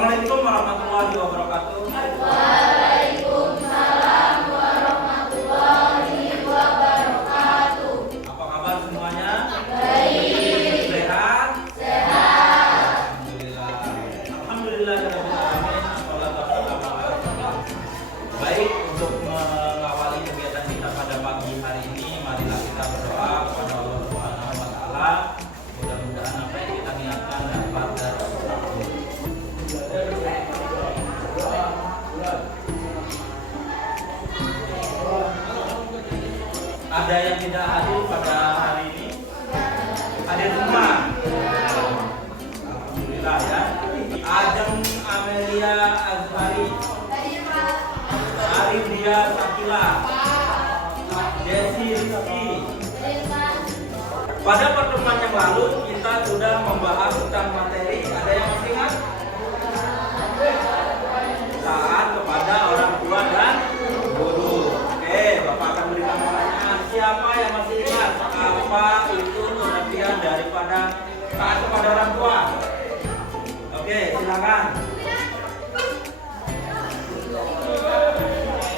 Assalamualaikum warahmatullahi wabarakatuh. Waalaikumsalam warahmatullahi wabarakatuh. Apa kabar semuanya? Baik. Sehat? Sehat. Alhamdulillah. Alhamdulillah ya Rabbil alamin. Wassalatu wassalamu ala rasulillah. Baik, untuk mengawali kegiatan kita pada pagi hari ini, marilah kita berdoa kepada Allah Subhanahu wa taala. Mudah-mudahan apa yang kita niatkan dapat terkabul. Ada yang tidak hadir pada hari ini? Hadir semua? Alhamdulillah ya. Ajeng Amelia Azhari, Arifia Sakila, Desi Rizky. Pada pertemuan yang lalu kita sudah membahas tentang materi. Ada yang masih ingat? Taat kepada orang tua dan guru. Oke, Bapak akan berikan pertanyaan. Siapa yang masih ingat apa itu pengertian daripada taat kepada orang tua? Oke, silakan.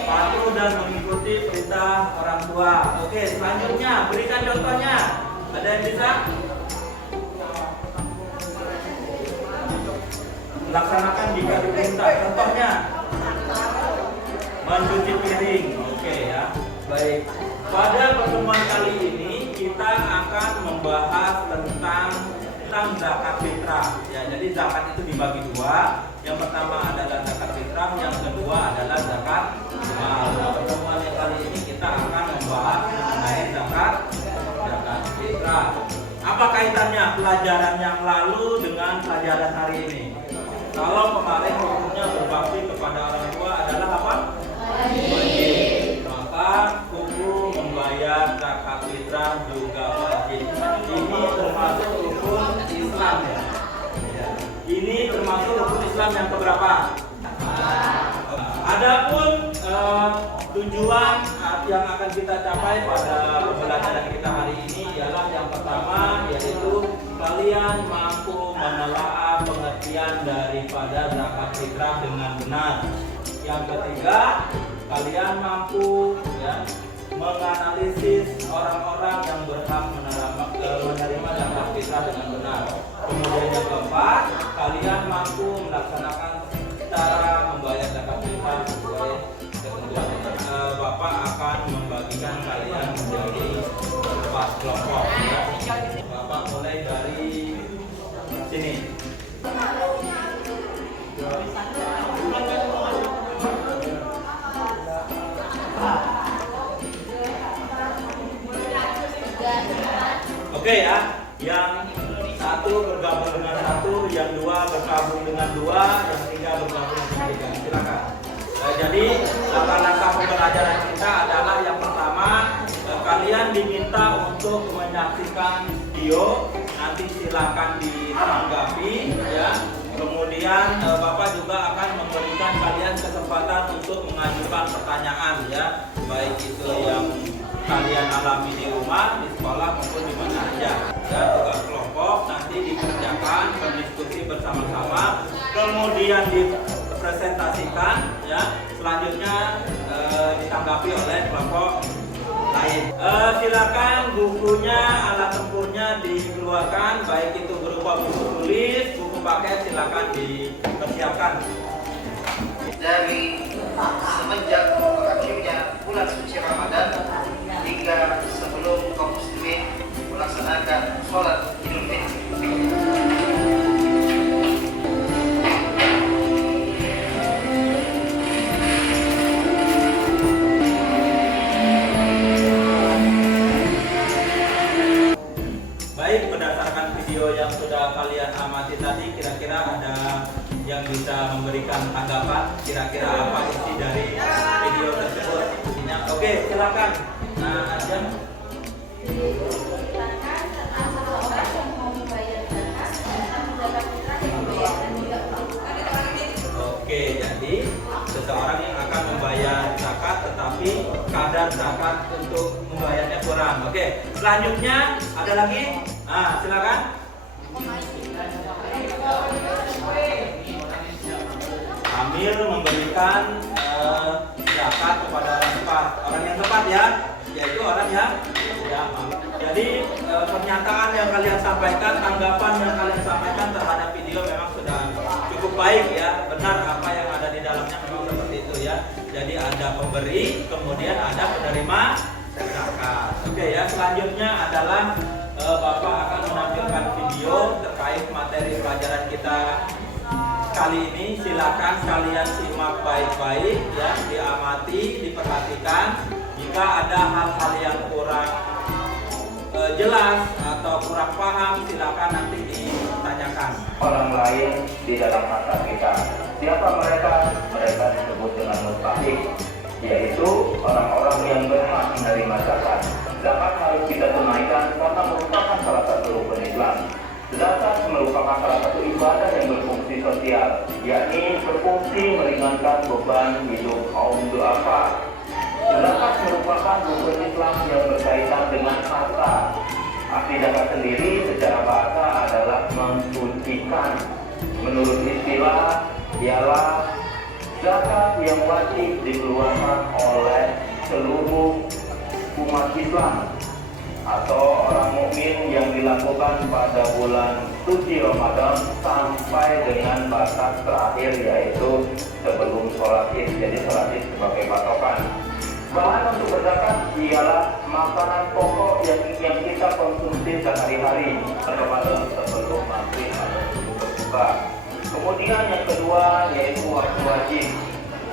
Patuh dan mengikuti perintah orang tua. Oke, selanjutnya berikan contohnya. Ada yang bisa? Melaksanakan jika diperintah. Contohnya mencuci piring. Oke ya. Baik. Pada pertemuan kali ini kita akan membahas tentang zakat fitrah. Ya, jadi zakat itu dibagi dua. Yang pertama adalah zakat fitrah, yang kedua adalah zakat mal. Nah, pertemuan yang kali ini kita akan membahas mengenai zakat fitrah. Apa kaitannya pelajaran yang lalu dengan pelajaran hari ini? Kalau kemarin hukumnya berbakti kepada orang tua adalah apa? Wajib. Maka hukum membayar zakat fitrah juga wajib. Ini termasuk rukun Islam ya. Ini termasuk rukun Islam yang keberapa? Adapun tujuan yang akan kita capai pada pembelajaran kita hari ini ialah yang pertama, yaitu kalian mampu menelaah pengertian daripada zakat fitrah dengan benar. Yang ketiga, kalian mampu menganalisis orang-orang yang berhak menerima zakat fitrah dengan benar. Kemudian yang keempat, kalian mampu melaksanakan cara membayar zakat fitrah sesuai ketentuan. Bapak akan membagikan kalian menjadi 4 kelompok. Bapak mulai dari sini. Oke ya, yang satu bergabung dengan satu, yang dua bergabung dengan dua, yang tiga bergabung dengan tiga. Silakan. Jadi langkah-langkah pembelajaran kita adalah yang pertama, kalian diminta untuk menyaksikan video. Nanti silakan ditanggapi ya. Kemudian Bapak juga akan memberikan kalian kesempatan untuk mengajukan pertanyaan ya, baik itu yang kalian alami di rumah, di sekolah maupun di mana aja. Ya, tugas kelompok nanti dikerjakan, berdiskusi bersama-sama, kemudian dipresentasikan ya. Selanjutnya ditanggapi oleh kelompok lain. Silakan bukunya, alat tempurnya dikeluarkan, baik itu berupa buku tulis, buku paket, silakan dipersiapkan. Dari semenjak berakhirnya bulan suci Ramadan hingga sebelum kaum muslimin melaksanakan sholat Idul Fitri. Baik, berdasarkan video yang sudah kalian amati tadi, kira-kira ada yang bisa memberikan tanggapan kira-kira apa isi dari video tersebut? Oke, silakan. Nah, Ajeng. Oke, jadi seseorang yang akan membayar zakat tetapi kadar zakat untuk membayarnya kurang. Oke, selanjutnya ada lagi? Nah, silakan. sambil memberikan zakat kepada orang tepat, orang yang tepat ya, yaitu orang yang mampu. Jadi pernyataan yang kalian sampaikan, tanggapan yang kalian sampaikan terhadap video memang sudah cukup baik ya, benar apa yang ada di dalamnya memang seperti itu ya. Jadi ada pemberi, kemudian ada penerima zakat. Oke ya, selanjutnya adalah Bapak akan menampilkan video terkait materi pelajaran kita kali ini. Silakan kalian simak baik-baik ya, diamati, diperhatikan. Jika ada hal-hal yang kurang jelas atau kurang paham, silakan nanti ditanyakan. Orang lain di dalam mata kita. Siapa mereka? Mereka disebut dengan mustahik, yaitu orang-orang yang berhak menerima zakat. Zakat harus kita tunaikan karena merupakan salah satu rukun Islam. Zakat merupakan salah satu ibadah yang berfungsi sosial, yakni berfungsi meringankan beban hidup kaum duafa. Zakat merupakan rukun Islam yang berkaitan dengan harta. Arti zakat sendiri secara bahasa adalah mensucikan. Menurut istilah, ialah zakat yang wajib dikeluarkan oleh seluruh umat Islam atau orang mukmin yang dilakukan pada bulan suci Ramadan sampai dengan batas terakhir, yaitu sebelum sholat Id. Jadi sholat Id sebagai patokan. Bahan untuk berzakat ialah makanan pokok yang kita konsumsi sehari-hari Ramadan sebelum maghrib atau sebelum berbuka. Kemudian yang kedua yaitu waktu wajib.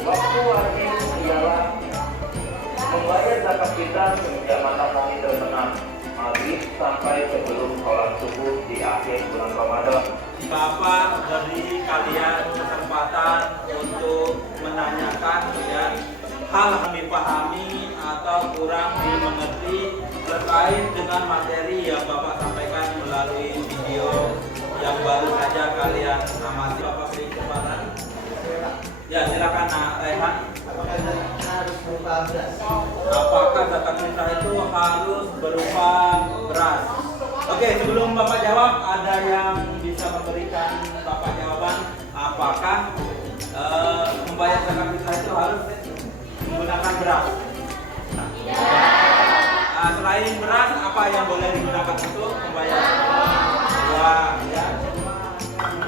Waktu wajib ialah membayar zakat kita semenjak matahari terbenam maghrib sampai sebelum sholat subuh di akhir bulan Ramadan. Bapak beri kalian kesempatan untuk menanyakan ya, hal yang dipahami atau kurang dimengerti terkait dengan materi yang Bapak sampaikan melalui video yang baru saja kalian amati. Bapak beri kesempatan. Ya, silakan Nak Rehan. Harus berupa beras. Apakah zakat fitrah itu harus berupa beras? Oke, sebelum Bapak jawab, ada yang bisa memberikan Bapak jawaban apakah membayar zakat fitrah itu harus menggunakan beras? Selain beras, apa yang boleh digunakan untuk membayar? Uang, ya.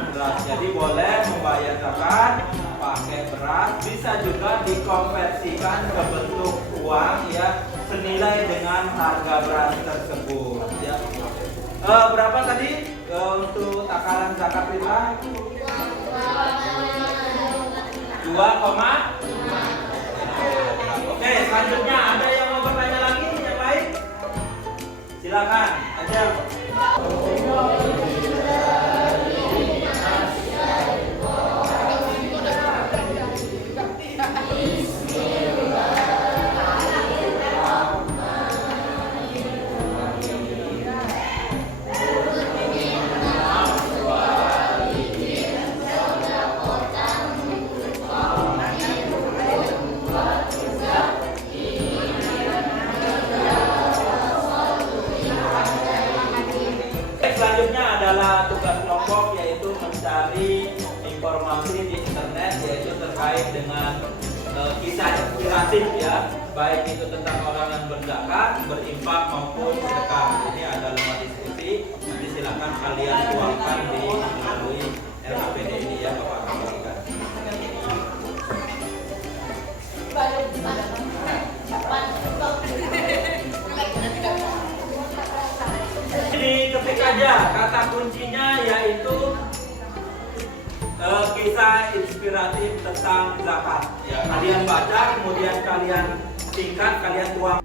Beras. Jadi boleh membayar zakat pakai beras, bisa juga dikonversikan ke bentuk uang ya, senilai dengan harga beras tersebut ya. Berapa tadi untuk takaran zakat fitrah? 2, Oke, selanjutnya ada yang mau bertanya lagi yang lain? Silakan aja. Selanjutnya adalah tugas kelompok, yaitu mencari informasi di internet, yaitu terkait dengan kisah inspiratif ya, baik itu tentang orang yang berzakat, berinfak maupun sedekah. Ini ada 5 diskusi. Nanti silakan kalian tuangkan di melalui LKPD ini ya, Bapak akan berikan. Ini ketik aja kata kuncinya, yaitu kisah inspiratif tentang zakat ya. Kalian baca, kemudian kalian singkat, kalian tuang.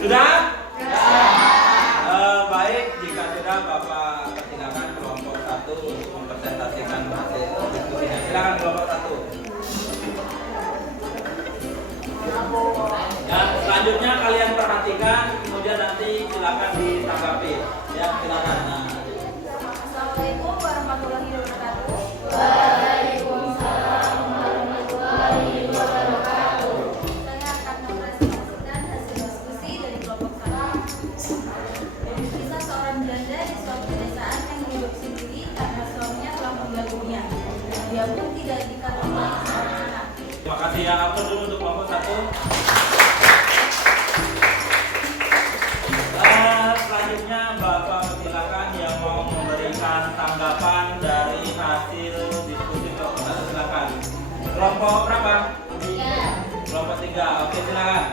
Sudah? Baik, jika sudah Bapak persilakan kelompok 1 untuk mempresentasikan hasil diskusinya. Silakan kelompok 1. Ya, selanjutnya kalian perhatikan, kemudian nanti silakan ditanggapi. Ya, silakan. Nah. Assalamualaikum warahmatullahi wabarakatuh. Waalaikumsalam warahmatullahi wabarakatuh. Saya akan mempresentasikan hasil diskusi dari kelompok 1. Kisah seorang janda di suatu pedesaan yang hidup sendiri karena suaminya telah meninggal dunia. Dia pun tidak dikaruniai seorang anak. Terima kasih ya, atur dulu untuk kelompok 1. Selanjutnya Bapak silakan yang mau memberikan tanggapan dari hasil diskusi kelompok 1, silakan. Kelompok berapa? 3. Kelompok 3. Oke, silakan.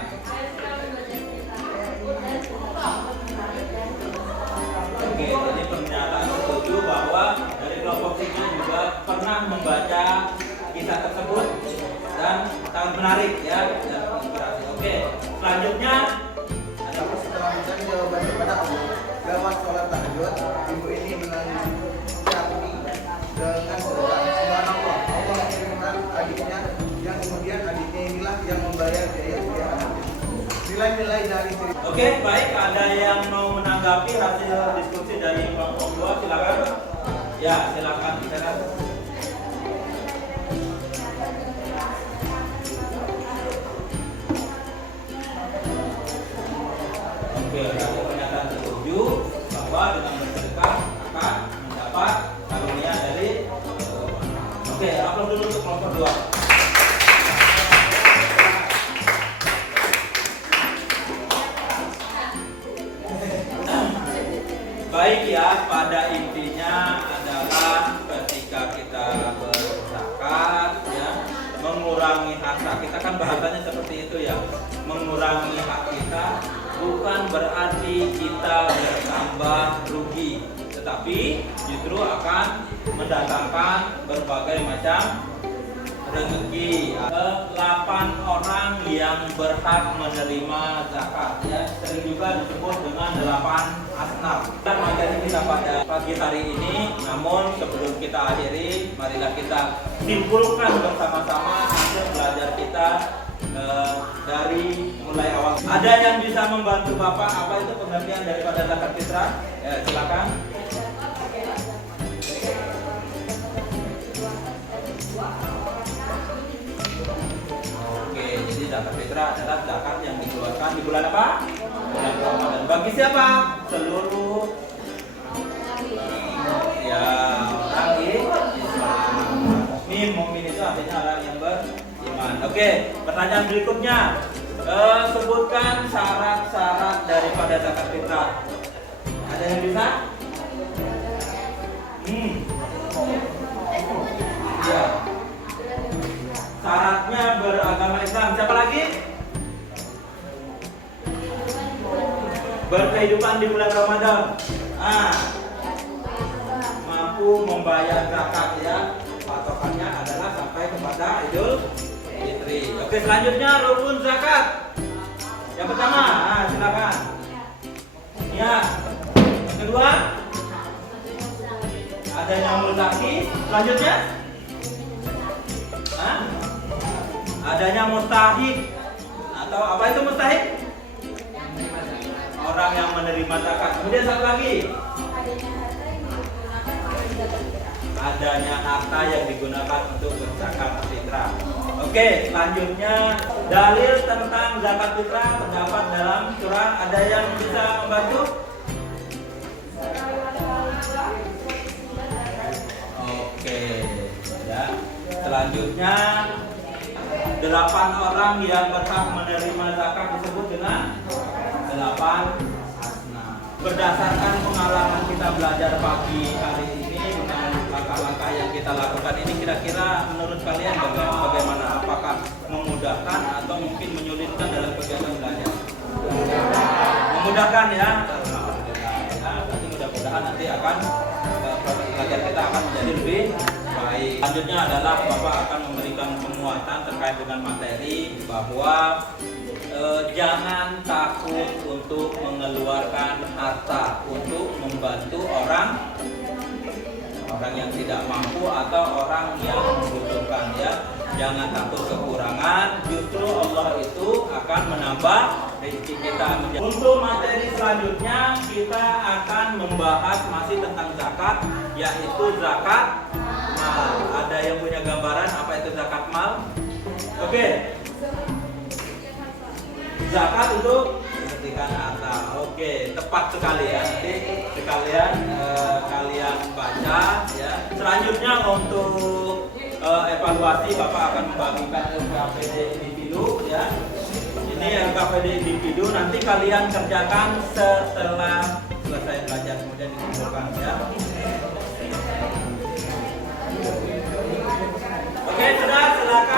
Oke, jadi pernyataan setuju bahwa dari kelompok 3 juga pernah membaca kisah tersebut dan sangat menarik ya dan menginspirasi. Oke, selanjutnya ada apa? Setelah mencari jawaban kepada Allah lewat sholat tahajud, ibu ini menangis dengan sedekah. Subhanallah, Allah mengirimkan adiknya yang kemudian adiknya inilah yang membayar biaya anaknya. Nilai-nilai dari cerita. Oke, baik. Ada yang mau menanggapi hasil diskusi dari kelompok 2? Silakan. Ya, silakan. Silakan. Oke, ada pernyataan setuju bahwa dengan bersedekah akan mendapat karunia dari Oke, upload dulu untuk kelompok 2. Baik ya, pada intinya adalah ketika kita berzakat ya, mengurangi harta kita, kan bahasanya seperti itu ya. Mengurangi hak kita bukan berarti kita bertambah rugi, tetapi justru akan mendatangkan berbagai macam rezeki. 8 orang yang berhak menerima zakat ya, sering juga disebut dengan 8 asnaf. Dan materi kita pada pagi hari ini, namun sebelum kita akhiri, marilah kita simpulkan bersama-sama hasil belajar kita dari mulai awal. Ada yang bisa membantu Bapak apa itu pengertian daripada zakat fitrah? Ya, silakan. Oke, jadi zakat fitrah adalah zakat yang dikeluarkan di bulan apa? Bulan Ramadan. Bagi siapa? Seluruh ya orang di Islam. Mukmin itu artinya orang yang beriman. Oke, pertanyaan berikutnya. Sebutkan syarat-syarat daripada zakat fitrah. Ada yang bisa? Ya. Syaratnya beragama Islam. Siapa lagi? Berkehidupan di bulan Ramadan. Mampu membayar zakat ya. Patokannya adalah sampai kepada Idul Fitri. Oke, selanjutnya rukun zakat. Yang pertama, silakan. Ya. Yang kedua, ada yang muzaki. Selanjutnya, adanya mustahik. Atau apa itu mustahik? Orang yang menerima zakat. Kemudian satu lagi, adanya harta yang digunakan untuk berzakat fitrah. Oke, selanjutnya dalil tentang zakat fitrah terdapat dalam surah. Ada yang bisa membantu? Oke, ya. Selanjutnya 8 orang yang berhak menerima zakat disebut dengan 8 asnaf. Berdasarkan pengalaman kita belajar pagi hari ini dengan langkah-langkah yang kita lakukan ini, kira-kira menurut kalian bagaimana? Apakah memudahkan atau mungkin menyulitkan dalam kegiatan belajar? Memudahkan ya. Nanti mudah-mudahan nanti akan proses belajar kita akan menjadi lebih baik. Selanjutnya adalah Bapak akan memberikan penguatan terkait dengan materi bahwa jangan takut untuk mengeluarkan harta untuk membantu orang yang tidak mampu atau orang yang membutuhkan ya. Jangan takut kekurangan, justru Allah itu akan menambah rezeki kita. Untuk materi selanjutnya kita akan membahas masih tentang zakat, yaitu zakat mal. Ada yang punya gambaran apa itu zakat mal? Oke. Zakat untuk menghentikan harta. Oke, tepat sekali ya. Nanti sekalian kalian baca ya. Selanjutnya untuk evaluasi Bapak akan membagikan LKPD individu ya. Ini LKPD individu nanti kalian kerjakan setelah selesai belajar kemudian dikumpulkan ya. Oke, sudah silakan.